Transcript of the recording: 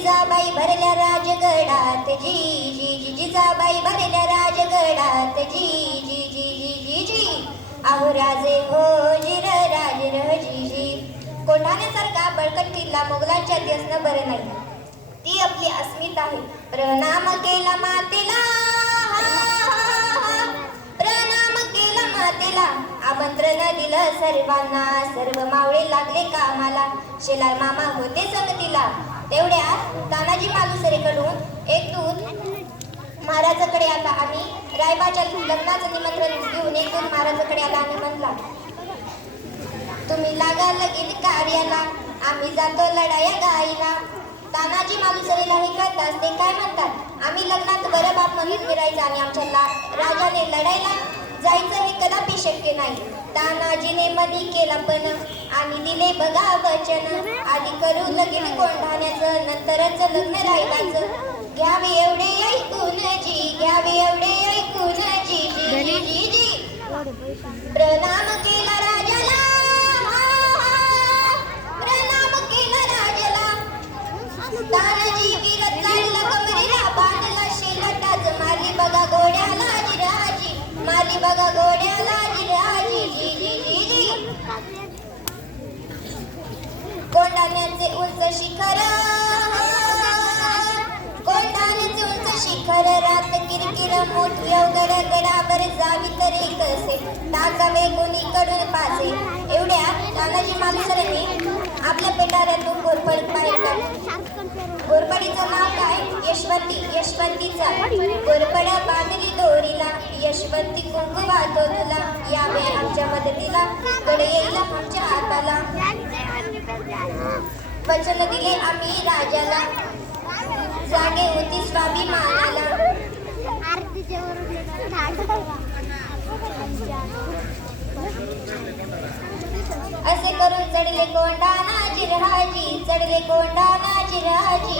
जिजाबाई भरल्या राजगडात जी जी जी जिजाबाई भरल्या राजगडात जी जी जी जी जी जी अहो राजे हो जिर राजे र जी जी. कोंढाण्यासारखा बळकट किल्ला मोगलांच्या असणं बरं नाही. ती आपली अस्मिता आहे. प्रणाम केला मातेला, प्रणाम केला मातेला, आमंत्रण दिलं सर्वांना, सर्व मावळे लागले कामाला, शेलार मामा होते संगतीला. तेवढ्यात तानाजी मालुसरेकडून एक दूत महाराजाकडे आला आणि रायबाच्या लग्नाचं निमंत्रण घेऊन एक दूत महाराजाकडे आला आणि म्हणला, तुम्ही लागा लगीन कार्याला, आम्ही जातो लढाया गायला. तानाजी मालुसरेला हे कळताच ते काय म्हणतात, आम्ही लग्नात बरं बाप म्हणून फिरायचं आणि आमच्या राजाने लढायला जायचं हे कदापि शक्य नाही. तानाजीने मनी केला पण आणि दिले बघा वचन, आधी करू लगीन कोंढाण्याचं, नंतरच लग्न राहिलाचं. घ्यावे एवढे ऐकून जी, घ्यावे एवढे ऐकून जी जी जी जी जी. प्रणाम केला राजाला, प्रणाम केला राजाला. तानाजी गिरत लागला कमरेला, बांधला शेलाटाच, मारली बघा घोड्याला जिराजी, मारली बघा घोड्याला जिराजी जी जी जी जी. कोंढाण्याचे उंच शिखर, कोंढाण्याचे उंच शिखर, रात किरकिर मोठी अवघड, गडावर जावी तरी कसे, टाकावे कोणीकडून पासे. एवढ्या तानाजी मालुसरेने आपल्या पेटाऱ्यातून घोरपड बाहेर काढली. घोरपडीचं नाव काय, यशवंती. यशवंतीचा घोरपडा बांधली दोरीला, यशवंती कुंकू वाहतो तुला, यावे आमच्या मदतीला, कडे येईल आमच्या हाताला. वचन दिले आम्ही राजाला, जागे होती स्वाभिमानाला. असे करून चढले कोंढाणा जिरहाजी, चढले कोंढाणा जिरहाजी.